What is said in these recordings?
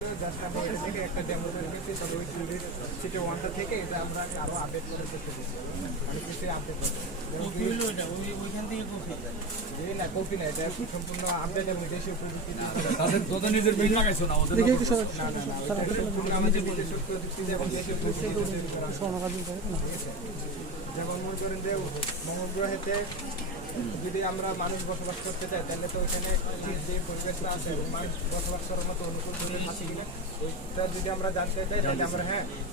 Just আমরা এটা থেকে একটা ডেমো তৈরি করছি, তবে ওই সিটি ওয়ানটা থেকে এটা আমরা আরো আপডেট করে করতে দিচ্ছি, মানে কিছু আপডেট করতে ওইখান থেকে না কপি না, এটা সম্পূর্ণ আপডেট এবং দেশীয় প্রযুক্তি তাদের নিজের বিল লাগাইছো না ওদের না এটা সম্পূর্ণ আমাদের নিজস্ব প্রযুক্তিতে এবং দেশীয় প্রযুক্তিতে তৈরি করা হয়েছে। যেমন মনে করেন যে মঙ্গল গ্রহেতে যদি আমরা মানুষ বসবাস করতে চাই, তাহলে তো ওইখানে যে পরিবেশটা আছে মানুষ বসবাস করার মতো অনুকূল পরিবেশ আছে কিনা ওইটা যদি আমরা জানতে চাই, তাহলে আমরা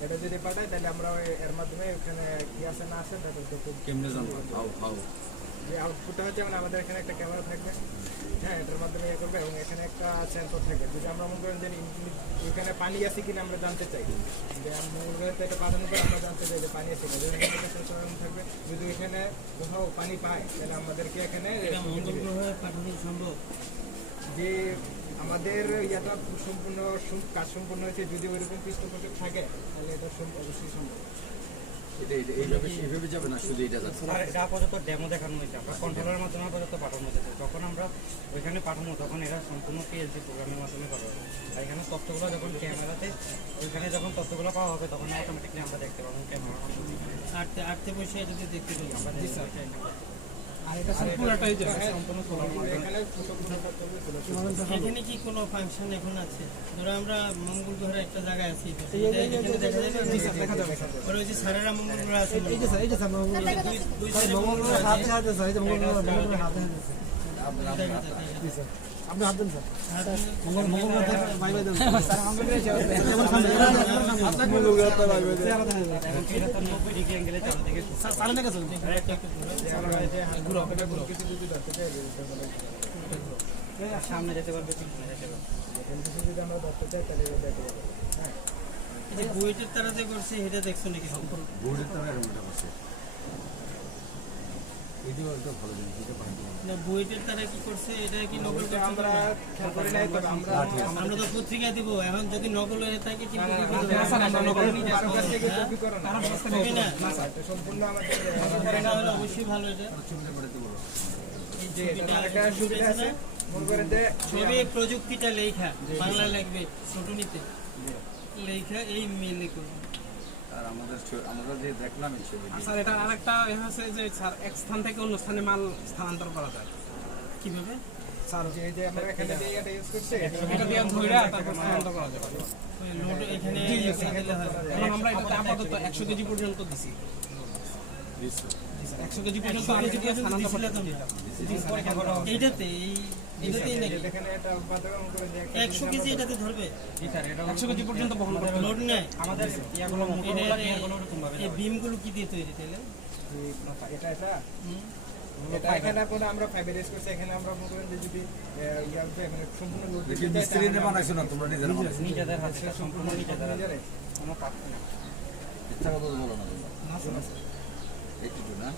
এটা যদি পাঠাই, তাহলে আমরা এর মাধ্যমে ওখানে কি আছে না আছে কেমনে জানবো হাউ যে আউটপুটটা হচ্ছে যেমন আমাদের এখানে একটা ক্যামেরা থাকবে, এটার মাধ্যমে ইয়ে করবে এবং এখানে একটা সেন্সর থাকবে। যদি আমরা মনে করেন যে ওইখানে পানি আছে কিনা আমরা জানতে চাই, যে মঙ্গলগ্রহে এটা পাঠানোর পর আমরা জানতে চাই যে পানি আছে কিনা, যদি সেন্সর থাকবে, যদি এখানে কোথাও পানি পায় তাহলে আমাদেরকে এখানে মঙ্গলগ্রহে পাঠানো সম্ভব। যে আমাদের ইয়াটা সম্পূর্ণ কাজ সম্পূর্ণ হয়েছে, যদি ওইরকম পৃষ্ঠপোষক থাকে তাহলে এটা অবশ্যই সম্ভব। এইভাবে যাবে না, শুধু এটা যাচ্ছে। আর এটা আপাতত ডেমো দেখানো হয়েছে, আমরা কন্ট্রোলের মাধ্যমে আপাতত পাঠানো হয়েছে। যখন আমরা ওইখানে পাঠানো তখন এটা সম্পূর্ণ পিএলসি প্রোগ্রামের মাধ্যমে করা হবে। আর এখানে তথ্যগুলো যখন ক্যামেরাতে ওইখানে যখন তথ্যগুলো পাওয়া হবে তখন অটোমেটিকলি আমরা দেখতে পাবো ক্যামেরা আটতে বসে যদি দেখতে পাই আমরা এখানে কি কোনো ফাংশন এখন আছে? ধরো আমরা মঙ্গল গ্রহের একটা জায়গায় আছি, দেখা যাবে ওই যে সারারা মঙ্গল গ্রহ আছে, আপনি হাত দেন স্যার, সামনে যেতে পারবে, পিছনে যেতে পারবে। যদি আমরা ধরতে চাই তাহলে দেখতে পাবো। বুয়েটের তারা যে করছে এটা দেখছো নাকি? বোর্ডের তারা এরকম এটা করছে, এটাও একটা ভালো জিনিস, এটা ভালো। না বুয়েটের তারা কি করছে এটা কি নকল করছে? আমরা খেয়াল করি নাই, তবে আমরা তো পত্রিকায় দিব, এখন যদি নকল হয়ে থাকে কি সম্পূর্ণ আমাদের অবশ্যই ভালো। এটা সুবিধা আছে, মনে করেন যে ছবি প্রযুক্তিটা লেখা বাংলা লিখবে ছোট নিতে লেখা এই মেলে করবে। আর আমরা যে দেখলাম এই ছবি, স্যার এটা আরেকটা হচ্ছে যে স্যার এক স্থান থেকে অন্য স্থানে মাল স্থানান্তর করা যায় কিভাবে? স্যার যে আমরা এখানে যে এটা ইউজ করছি, এটা দিয়ে ধইরা তারপর স্থানান্তর করা যায়। লোড এখানে দিলে হয়। এখন আমরা এটাতে আপাতত 100 কেজি পর্যন্ত দিছি। 100 কেজি পর্যন্ত আমরা এটা স্থানান্তর করতে দিলাম। এইটাতে এইটাতেই নাকি এখানে এটা উৎপাদন করে যে 100 কেজি এটাতে ধরবে? 100 কেজি পর্যন্ত বহন করতে লোড নেয় আমাদের ইয়াগুলো এই বিমগুলো কি দিয়ে তৈরি তাহলে? এটা এখানে কোনো আমরা ফাইবার ইউজ করছি, এখানে আমরা মনে করেন যে যদি এখানে সম্পূর্ণ লোড দেখি মিস্ত্রি নে বানাইছো না তোমরা নিজেরা বানাইছো, নিজেদের হাতে সম্পূর্ণ নিজেদের হাতে কোনো কাজ না। ইচ্ছা কথা বলো না তোমরা না এইটুকু না,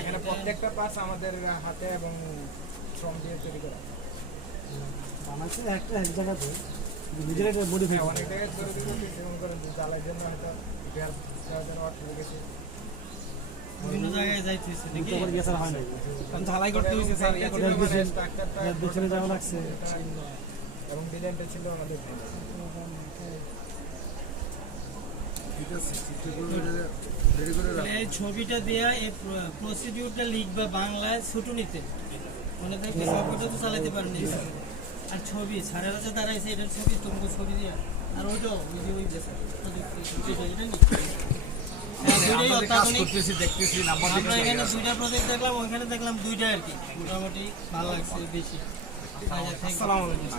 এখানে প্রত্যেকটা পার্টস আমাদের হাতে এবং শ্রম দিয়ে তৈরি করা। বানাইছে একটা এক জায়গাতে নিজেরা এটা মডিফাই অনেক জায়গায় তৈরি করতে যেমন করেন জ্বালার জন্য হয়তো গ্যাস দেওয়ার জন্য অর্থ লেগেছে, বিভিন্ন জায়গায় যাইতেছে নাকি? গেছার হয় না কারণ ঝালাই করতে হইছে স্যার ইয়া করে স্ট্রাকচারটা পিছনে যাওয়া লাগছে এবং ডিজাইনটা ছিল আমাদের ঠিক আছে চিত্রগুলো রেডি করে রাখো। এই ছবিটা দেয়া এই প্রসিডিউরটা লিখবা বাংলায় ছোট নিতে, মনে থাকবে সবটা তো চালাতে পারেনি। আর ছবি সারের কাছে দাঁড়াইছে এটার ছবি তোমাকে ছবি দিয়া, আর ওইটাও ওই যে ওই প্রজেক্ট এটা নি কাজ করতেছি দেখতেছি নাম্বার আমরা এখানে দুইটা প্রজেক্ট দেখলাম, ওইখানে দেখলাম দুইটা আর কি, মোটামুটি ভালো লাগছে বেশি। আসসালামু আলাইকুম।